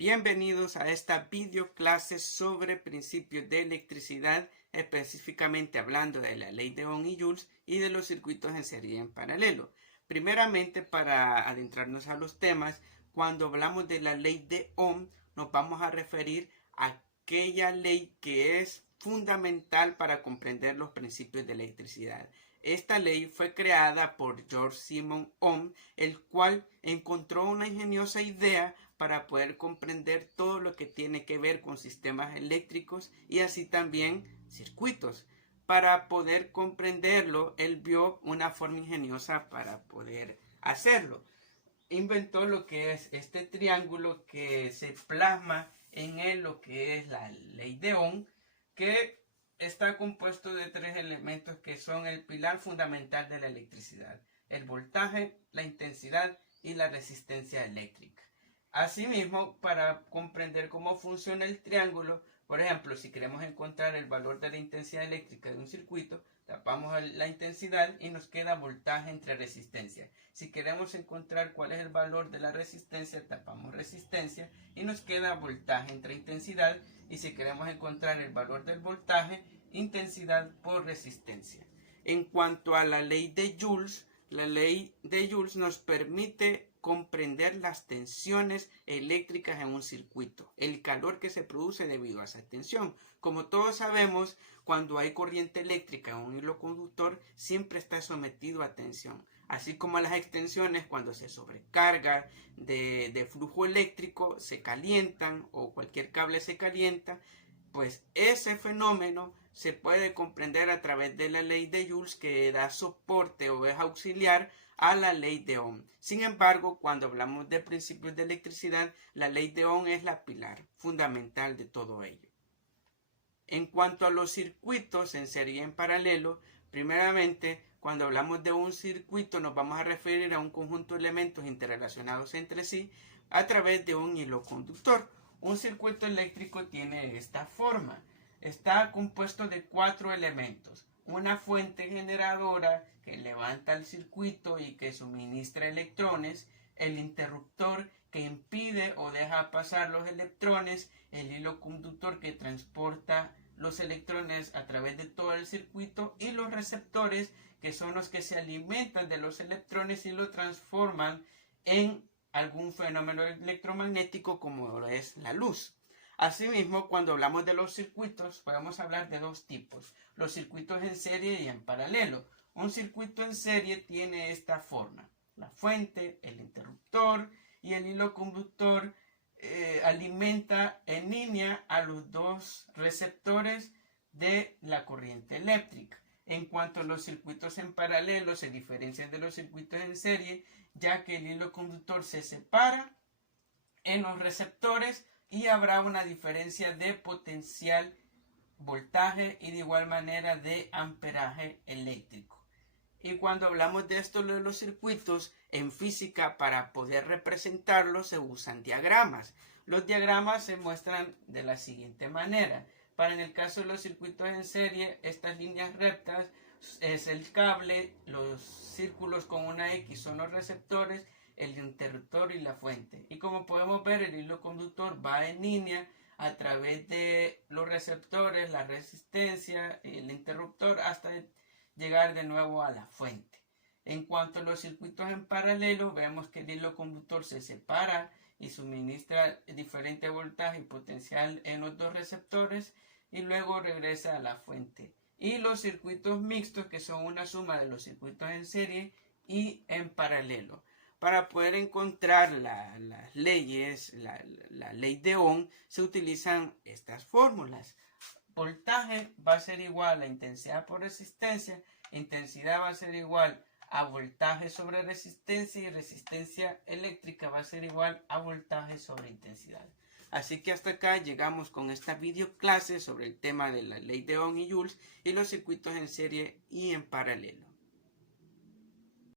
Bienvenidos a esta videoclase sobre principios de electricidad, específicamente hablando de la ley de Ohm y Joules y de los circuitos en serie en paralelo. Primeramente, para adentrarnos a los temas, cuando hablamos de la ley de Ohm, nos vamos a referir a aquella ley que es fundamental para comprender los principios de electricidad. Esta ley fue creada por George Simon Ohm, el cual encontró una ingeniosa idea para poder comprender todo lo que tiene que ver con sistemas eléctricos y así también circuitos. Para poder comprenderlo, él vio una forma ingeniosa para poder hacerlo. Inventó lo que es este triángulo que se plasma en él lo que es la ley de Ohm, que está compuesto de tres elementos que son el pilar fundamental de la electricidad: el voltaje, la intensidad y la resistencia eléctrica. Asimismo, para comprender cómo funciona el triángulo, por ejemplo, si queremos encontrar el valor de la intensidad eléctrica de un circuito, tapamos la intensidad y nos queda voltaje entre resistencia. Si queremos encontrar cuál es el valor de la resistencia, tapamos resistencia y nos queda voltaje entre intensidad. Y si queremos encontrar el valor del voltaje, intensidad por resistencia. En cuanto a la ley de Joules, la ley de Joules nos permite comprender las tensiones eléctricas en un circuito, el calor que se produce debido a esa tensión. Como todos sabemos, cuando hay corriente eléctrica en un hilo conductor, siempre está sometido a tensión. Así como las extensiones, cuando se sobrecarga de flujo eléctrico, se calientan o cualquier cable se calienta, pues ese fenómeno se puede comprender a través de la ley de Joules, que da soporte o es auxiliar a la ley de Ohm. Sin embargo, cuando hablamos de principios de electricidad, la ley de Ohm es la pilar fundamental de todo ello. En cuanto a los circuitos en serie y en paralelo, primeramente, cuando hablamos de un circuito nos vamos a referir a un conjunto de elementos interrelacionados entre sí a través de un hilo conductor. Un circuito eléctrico tiene esta forma. Está compuesto de 4 elementos: una fuente generadora que levanta el circuito y que suministra electrones, el interruptor que impide o deja pasar los electrones, el hilo conductor que transporta los electrones a través de todo el circuito, y los receptores, que son los que se alimentan de los electrones y lo transforman en algún fenómeno electromagnético como es la luz. Asimismo, cuando hablamos de los circuitos, podemos hablar de dos tipos: los circuitos en serie y en paralelo. Un circuito en serie tiene esta forma: la fuente, el interruptor y el hilo conductor alimenta en línea a los dos receptores de la corriente eléctrica. En cuanto a los circuitos en paralelo, se diferencian de los circuitos en serie, ya que el hilo conductor se separa en los receptores y habrá una diferencia de potencial, voltaje y de igual manera de amperaje eléctrico. Y cuando hablamos de esto de los circuitos en física, para poder representarlos se usan diagramas. Los diagramas se muestran de la siguiente manera. En el caso de los circuitos en serie, estas líneas rectas es el cable, los círculos con una X son los receptores, el interruptor y la fuente. Y como podemos ver, el hilo conductor va en línea a través de los receptores, la resistencia, el interruptor, hasta llegar de nuevo a la fuente. En cuanto a los circuitos en paralelo, vemos que el hilo conductor se separa y suministra diferente voltaje y potencial en los dos receptores y luego regresa a la fuente. Y los circuitos mixtos, que son una suma de los circuitos en serie y en paralelo. Para poder encontrar las leyes, la ley de Ohm, se utilizan estas fórmulas. Voltaje va a ser igual a intensidad por resistencia, intensidad va a ser igual a voltaje sobre resistencia y resistencia eléctrica va a ser igual a voltaje sobre intensidad. Así que hasta acá llegamos con esta videoclase sobre el tema de la ley de Ohm y Joules y los circuitos en serie y en paralelo.